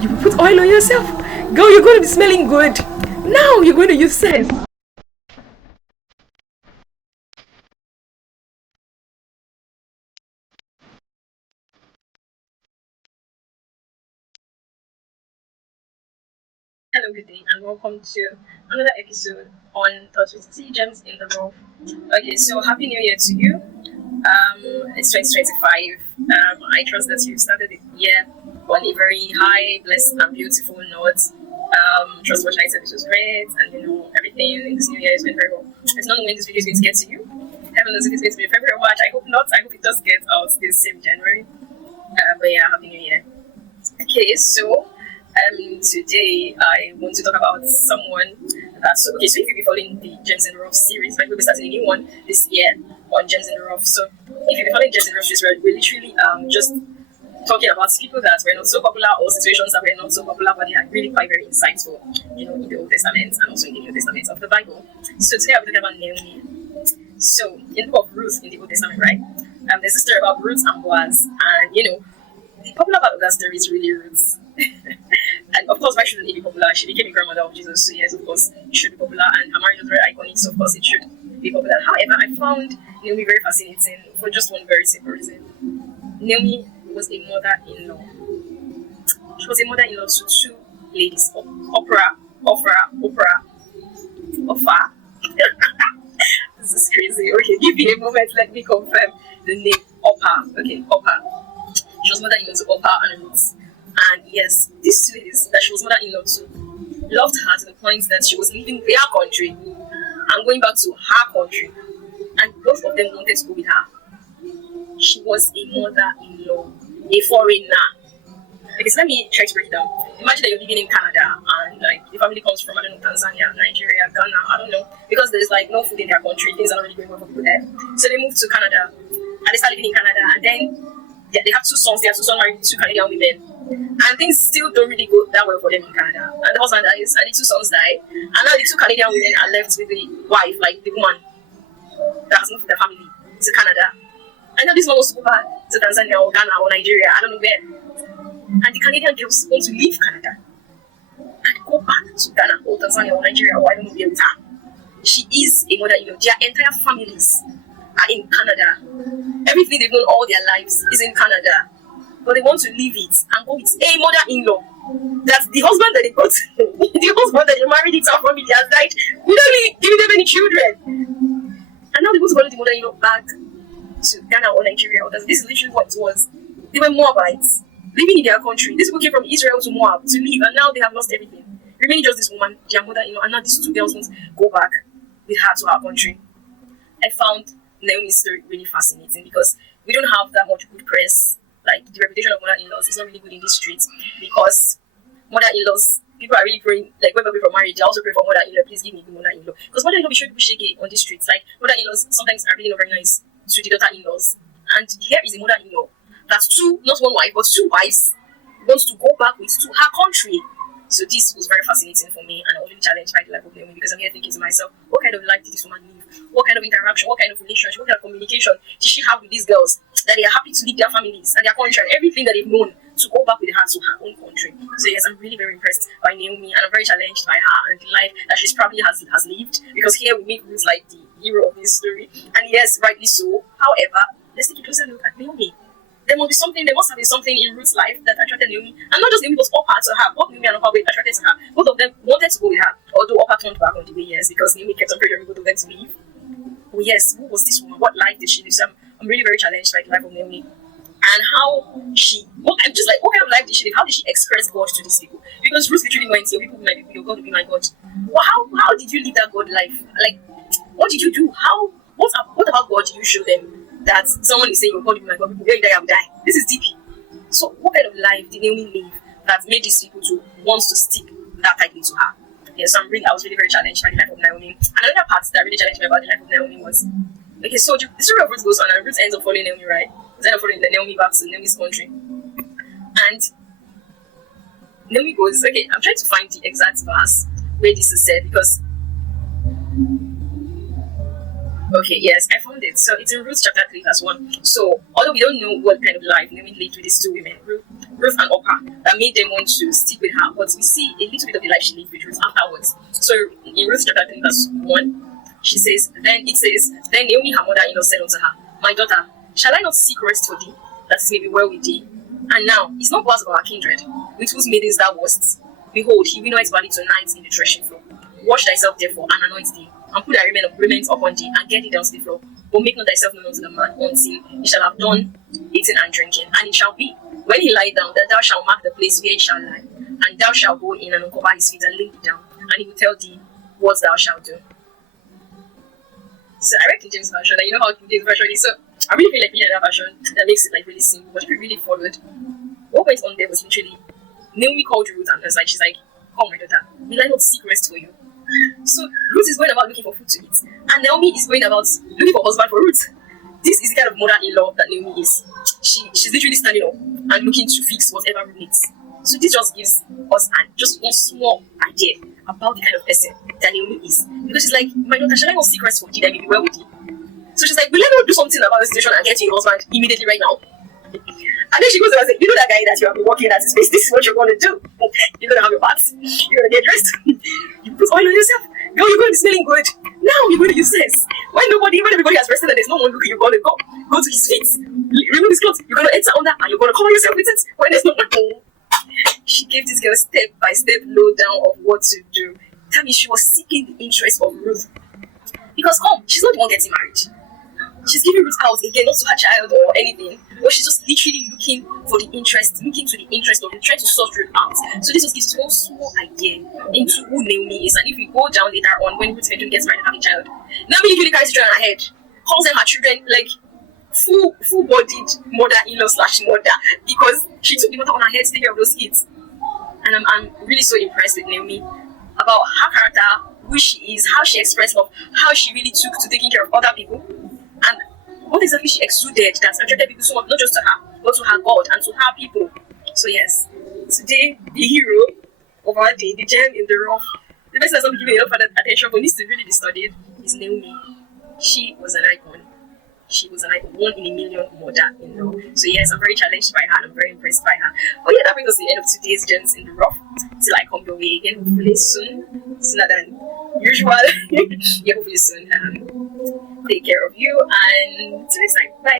You put oil on yourself. Girl, you're going to be smelling good. Now you're going to use sense. Hello, good day, and welcome to another episode on Thoughts with Sea Gems in the Rough. Okay, so Happy New Year to you. It's 2025. I trust that you started the year on a very high, blessed, and beautiful note. Trust what I said, it was great, and everything in this new year is going very well. It's not when this video is going to get to you. Heaven knows if it's going to be February or March. I hope not. I hope it does get out this same January. But yeah, Happy New Year. Okay, so today I want to talk about someone that's okay. So if you've been following the Gems in the Rough series, like we'll be starting a new one this year on Gems in the Rough. So if you've been following Gems in the Rough series, we're literally just talking about people that were not so popular or situations that were not so popular, but they are really quite very insightful, in the Old Testament and also in the New Testament of the Bible. So today I'll be talking about Naomi. So in the book of Ruth in the Old Testament, right? There's a story about Ruth and Boaz, and the popular part of that story is really Ruth. And of course, why shouldn't it be popular? She became a grandmother of Jesus, so yes, of course, it should be popular. And her marriage was very iconic, so of course, it should be popular. However, I found Naomi very fascinating for just one very simple reason. Naomi was a mother-in-law. She was a mother-in-law to two ladies, Oprah. This is crazy. Okay, give me a moment. Let me confirm the name. Oprah. Okay, Oprah. She was mother-in-law to Oprah and Ruth. And yes, these two ladies that she was mother-in-law to loved her to the point that she was leaving their country and going back to her country. And both of them wanted to go with her. She was a mother-in-law, a foreigner. Okay, so let me try to break it down. Imagine that you're living in Canada and the family comes from, I don't know, Tanzania, Nigeria, Ghana, I don't know. Because there's no food in their country, things are not really going well for people there. So they moved to Canada and they start living in Canada, and then they have two sons. They have two sons married to Canadian women, and things still don't really go that well for them in Canada. And the husband dies, and the two sons die, and now the two Canadian women are left with the wife, like the woman that has moved with the family to Canada. And now this one wants to go back to Tanzania or Ghana or Nigeria, I don't know where. And the Canadian girls want to leave Canada and go back to Ghana or Tanzania or Nigeria or I don't know where with her. She is a mother-in-law. Their entire families are in Canada. Everything they've known all their lives is in Canada, but they want to leave it and go with a mother-in-law. That the husband that they got, the husband that they married into our family has died without really giving them any children, and now they want to follow the mother-in-law back to Ghana or Nigeria. This is literally what it was. They were Moabites living in their country. These people came from Israel to Moab to live, and now they have lost everything, remaining just this woman, their mother-in-law, and now these two girls want to go back with her to our country. I found Naomi's story really fascinating because we don't have that much good press. Like the reputation of mother-in-laws is not really good in these streets because mother-in-laws, people are really praying, like when people pray for marriage, they also pray for mother-in-law, please give me the mother-in-law. Because mother-in-law be sure to be shaky on these streets. Like mother-in-laws sometimes are really not very nice to the daughter-in-laws. And here is a mother-in-law that's two, not one wife, but two wives, wants to go back with to her country. So this was very fascinating for me, and I was really challenged by the life of Naomi because I'm here thinking to myself, what kind of life did this woman live? What kind of interaction, what kind of relationship, what kind of communication did she have with these girls that they are happy to leave their families and their country and everything that they've known to go back with her to her own country? So yes, I'm really very impressed by Naomi, and I'm very challenged by her and the life that she's probably has lived, because here we make Ruth like the hero of this story, and yes, rightly so. However, let's take a closer look at Naomi. There must have been something in Ruth's life that attracted Naomi, and not just Naomi, but Oprah to her. Both Naomi and Oprah were attracted to her. Both of them wanted to go with her, although Oprah turned back on the way, yes, because Naomi kept on pressuring both of them to leave. Oh yes, who was this woman? What life did she live? So I'm really very challenged by the life of Naomi and how I'm just like, what kind of life did she live? How did she express God to these people? Because Ruth literally went, your people will be my people, your God will be my God. Well, how did you live that God life? Like, what did you do? What about God did you show them? That someone is saying, your God will be my God, people, where you die, I will die. This is deep. So what kind of life did Naomi live that made these people to want to stick that tightly to her? Yes, I was really very challenged by the life of Naomi. Another part that really challenged me about the life of Naomi was, okay, so the story of Ruth goes on, and Ruth ends up following Naomi, right? Ends up following Naomi back to Naomi's country. And Naomi goes, okay, I'm trying to find the exact verse where this is said, because okay, yes, I found it. So it's in Ruth chapter 3 verse 1. So although we don't know what kind of life Naomi lived with these two women, Ruth and Oprah that made them want to stick with her. But we see a little bit of the life she lived with Ruth afterwards. So in Ruth chapter 3 verse 1, she says, then Naomi her mother-in-law said unto her, My daughter, shall I not seek rest for thee, that it may be well with thee? And now, is not Boaz of our kindred, with whose maidens thou wast? Behold, he winnoweth barley tonight in the threshing floor. Wash thyself therefore, and anoint thee, and put thy raiment upon thee, and get thee down to the floor. But make not thyself known unto the man, until he shall have done eating and drinking. And it shall be, when he lie down, that thou shalt mark the place where he shall lie, and thou shalt go in and uncover his feet and lay thee down, and he will tell thee what thou shalt do. So I read King James Version, and you know how King James Version is. So I really feel like reading that version that makes it like really simple. But if you really followed, what went on there was literally Naomi called Ruth and was like, she's like, come my daughter, will I not seek rest for you? So Ruth is going about looking for food to eat, and Naomi is going about looking for a husband for Ruth. This is the kind of mother-in-law that Naomi is. She's literally standing up and looking to fix whatever Ruth needs. So this just gives us just one small idea about the kind of person that Naomi is. Because she's like, my daughter, shall I not seek rest for thee that may be well with thee? So she's like, will I not do something about the situation and get you a husband immediately right now? And then she goes and says, you know that guy that you have been working at his face, this is what you're going to do. You're going to have your bath. You're going to get dressed. You put oil on yourself. Girl, you're going to be smelling good. Now you're going to use this. When everybody has rested and there's no one looking, you're going to go to his feet. Remove his clothes. You're going to enter under and you're going to cover yourself with it when there's no one home. She gave this girl step-by-step lowdown of what to do. Tell me, she was seeking the interest of Ruth. Because she's not the one getting married. She's giving Ruth out again, not to her child or anything, but she's just literally looking to the interest of it, trying to sort Ruth out. So this just gives us one small idea into who Naomi is. And if we go down later on, when Ruth eventually gets married and have a child, Naomi usually carries children on her head, calls them her children, like full-bodied mother-in-law / mother, because she took the mother on her head to take care of those kids. And I'm really so impressed with Naomi about her character, who she is, how she expressed love, how she really took to taking care of other people, and what exactly she exuded that attracted people so much, not just to her, but to her God and to her people. So yes, today the hero of our day, the gem in the rough, the person that's not giving enough attention but needs to really be studied, is Naomi. She was an icon. She was an icon, 1 in a million mother-in-law. So yes, I'm very challenged by her and I'm very impressed by her. But yeah, that brings us to the end of today's Gems in the Rough. Till I come your way again, hopefully soon, sooner than usual. Yeah, hopefully soon. Take care of you and till next time. Bye.